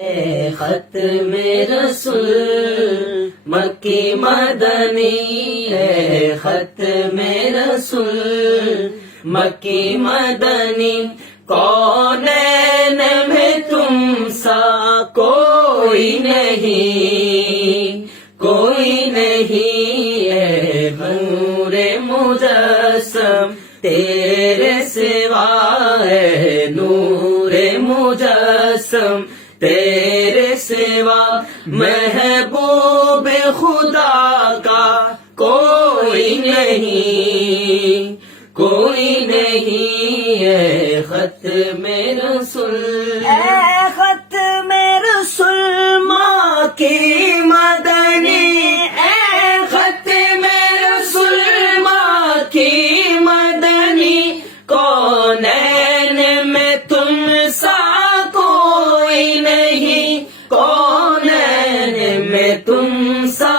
ختم رسول مکی مدنی ہے، ختم رسول مکی مدنی، کونین میں تم سا کوئی نہیں، کوئی نہیں ہے نور مجسم تیرے سوا، ہے نور مجسم تیرے سوا، محبوب خدا کا کوئی نہیں، کوئی نہیں ہے ختم رسول، اے ختم رسول ماں کی مدنی، اے ختم رسول ماں کی مدنی، کونین میں تم سا کوئی نہیں، کونین میں تم سا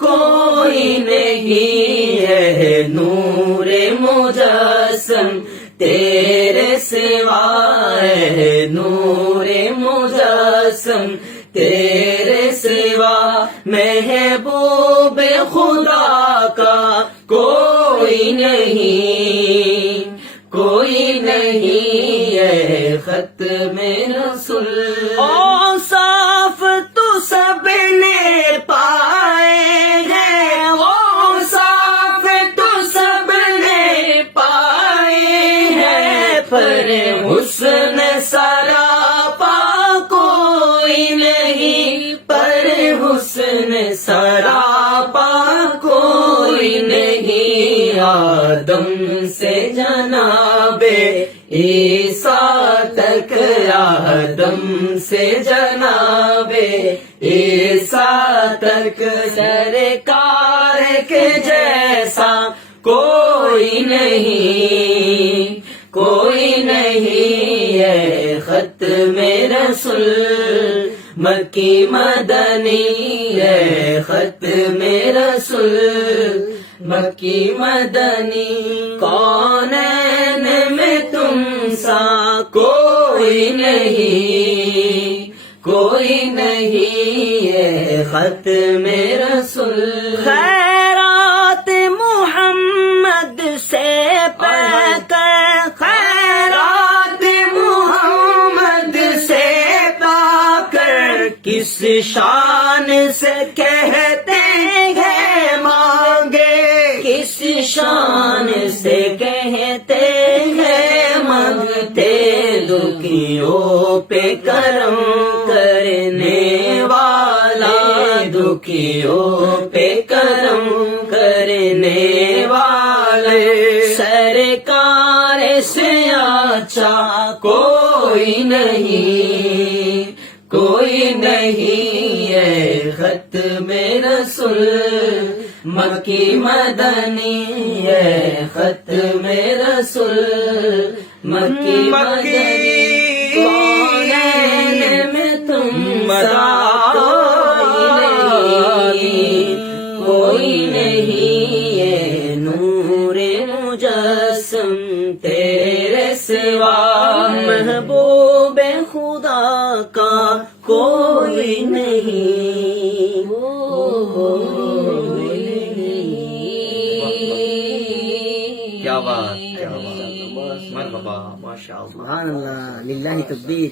کوئی نہیں ہے نور مجسم تیرے سوا، ہے نور مجسم تیرے سوا، محبوب خدا کا کوئی نہیں، کوئی نہیں ہے ختم رسول، اوصاف تو سب نے پائے ہیں، اوصاف تو سب نے پائے ہیں، پر حسن سراپا کوئی نہیں، پر حسن سراپا کوئی نہیں، آدم سے جناب عیسیٰ تک، آدم سے جناب عیسیٰ تک، سرکار کے جیسا کوئی نہیں، کوئی نہیں ہے ختم رسول مکی مدنی، ہے ختم رسول مکی مدنی، کونین میں تم سا کوئی نہیں، کوئی نہیں ہے ختم رسول، خیرات محمد سے پا کر، خیرات محمد سے پا کر، کس شان سے کہتے ہیں مانگے، کس شان سے کہتے ہیں مانگتے، دکھیوں پہ کرم کرنے والا، دکھیوں پہ کرم کرنے والے، سرکار سے اچھا کوئی نہیں، کوئی نہیں ہے ختم رسول مکی مدنی، ہے ختم رسول مکی مدنی، کونین میں تم سا کوئی نہیں ہے نور مجسم تیرے سوا، محبوب خدا کا کوئی نہیں، کیا بات، کیا بات، مرحبا، ماشاء اللہ، سبحان اللہ، للہ تکبیر۔